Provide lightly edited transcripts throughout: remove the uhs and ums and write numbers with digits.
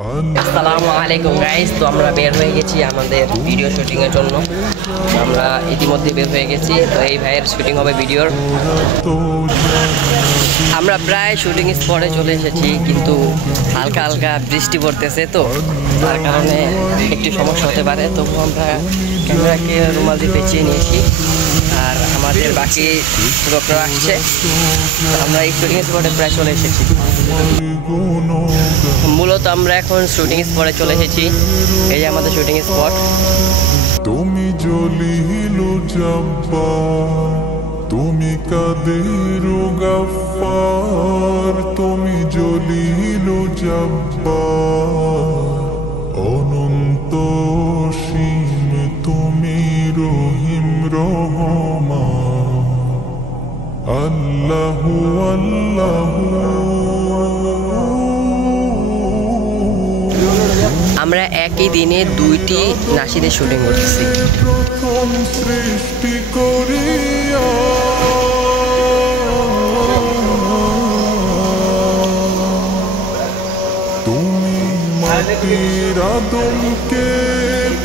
আসসালামু আলাইকুম গাইস। তো আমরা বের হয়ে গেছি আমাদের ভিডিও শুটিংয়ের জন্য। আমরা ইতিমধ্যে বের হয়ে গেছি। তো এই ভাইয়ের শুটিং হবে ভিডিওর। আমরা প্রায় শুটিং স্পটে চলে এসেছি, কিন্তু হালকা হালকা বৃষ্টি পড়তেছে, তো তার কারণে একটু সমস্যা হতে পারে। তবু আমরা ক্যামেরাকে রুমাল দিয়ে পেঁচিয়ে নিয়েছি, আর আমাদের বাকি যুবকরা আসছে। আমরা এই শুটিং স্পটে প্রায় চলে এসেছি। মূলত আমরা এখন শুটিং স্পটে চলে এসেছি। এই যে আমাদের শুটিং স্পট। তুমি জলিল জব্বার, তুমি কাদের গফফার, তুমি জলিল জব্বার, অনন্ত সীম তুমি রহিম রহমান। আল্লাহু আল্লাহু। আমরা একই দিনে দুইটি নাশিদের শুটিং করতেছি। প্রথম সৃষ্টি করিয়া তুমি মাটির আদমকে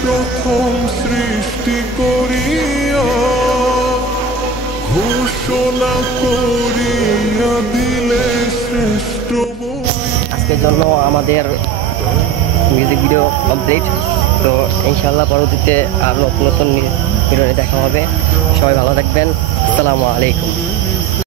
প্রথম সৃষ্টি করিয়া ঘোষণা করিয়া দিলে শ্রেষ্ঠ। আজকের জন্য আমাদের মিউজিক ভিডিও কমপ্লিট। তো ইনশাআল্লাহ পরবর্তীতে আর নতুন নতুন ভিডিও দেখা হবে। সবাই ভালো থাকবেন। আসসালামু আলাইকুম।